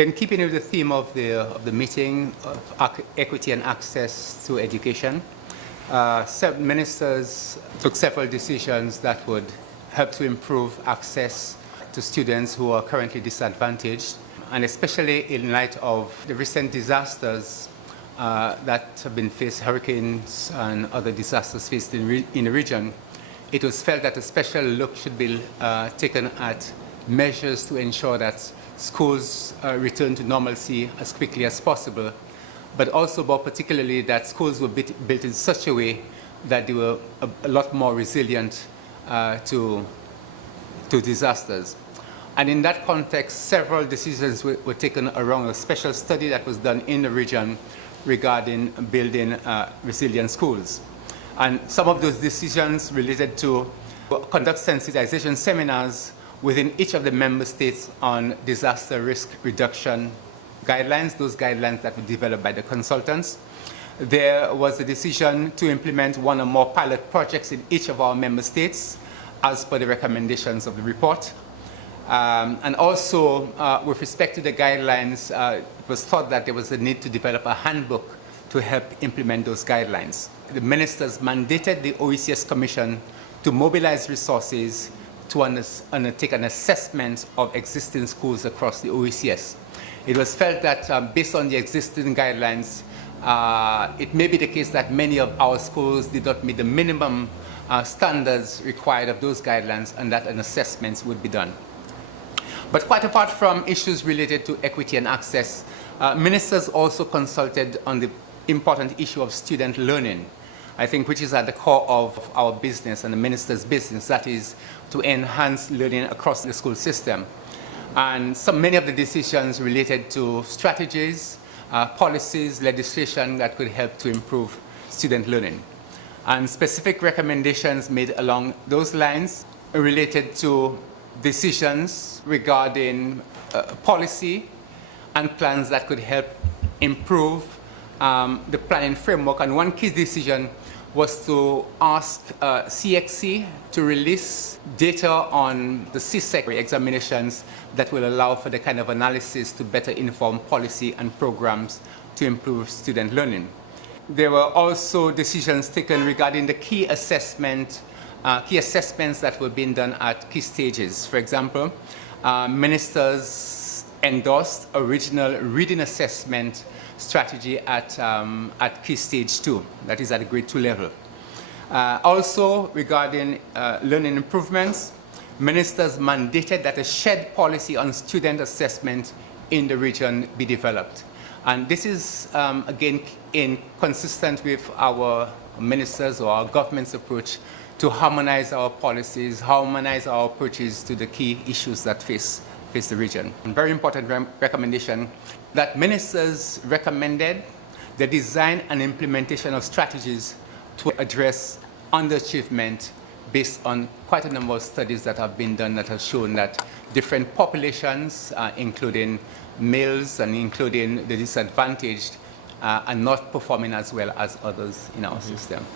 In keeping with the theme of the meeting of equity and access to education, ministers took several decisions that would help to improve access to students who are currently disadvantaged, and especially in light of the recent disasters that have been faced, hurricanes and other disasters faced in the region. It was felt that a special look should be taken at measures to ensure that schools return to normalcy as quickly as possible, but also more particularly that schools were built in such a way that they were a lot more resilient to disasters. And in that context, several decisions were taken around a special study that was done in the region regarding building resilient schools. And some of those decisions related to conduct sensitization seminars within each of the member states on disaster risk reduction guidelines, those guidelines that were developed by the consultants. There was a decision to implement one or more pilot projects in each of our member states as per the recommendations of the report. And also, with respect to the guidelines, it was thought that there was a need to develop a handbook to help implement those guidelines. The ministers mandated the OECS Commission to mobilize resources to undertake an assessment of existing schools across the OECS. It was felt that based on the existing guidelines, it may be the case that many of our schools did not meet the minimum standards required of those guidelines, and that an assessment would be done. But quite apart from issues related to equity and access, ministers also consulted on the important issue of student learning, I think, which is at the core of our business and the minister's business, that is to enhance learning across the school system. And many of the decisions related to strategies, policies, legislation that could help to improve student learning. And specific recommendations made along those lines related to decisions regarding policy and plans that could help improve the planning framework. And one key decision was to ask CXC to release data on the CSEC examinations that will allow for the kind of analysis to better inform policy and programs to improve student learning. There were also decisions taken regarding the key assessments that were being done at key stages. For example, ministers endorsed original reading assessment strategy at key stage 2, that is at the grade 2 level. Also, regarding learning improvements, ministers mandated that a shared policy on student assessment in the region be developed. And this is, again, consistent with our ministers' or our government's approach to harmonize our policies, harmonize our approaches to the key issues that face the region. A very important recommendation that ministers recommended the design and implementation of strategies to address underachievement based on quite a number of studies that have been done that have shown that different populations, including males and including the disadvantaged, are not performing as well as others in our system.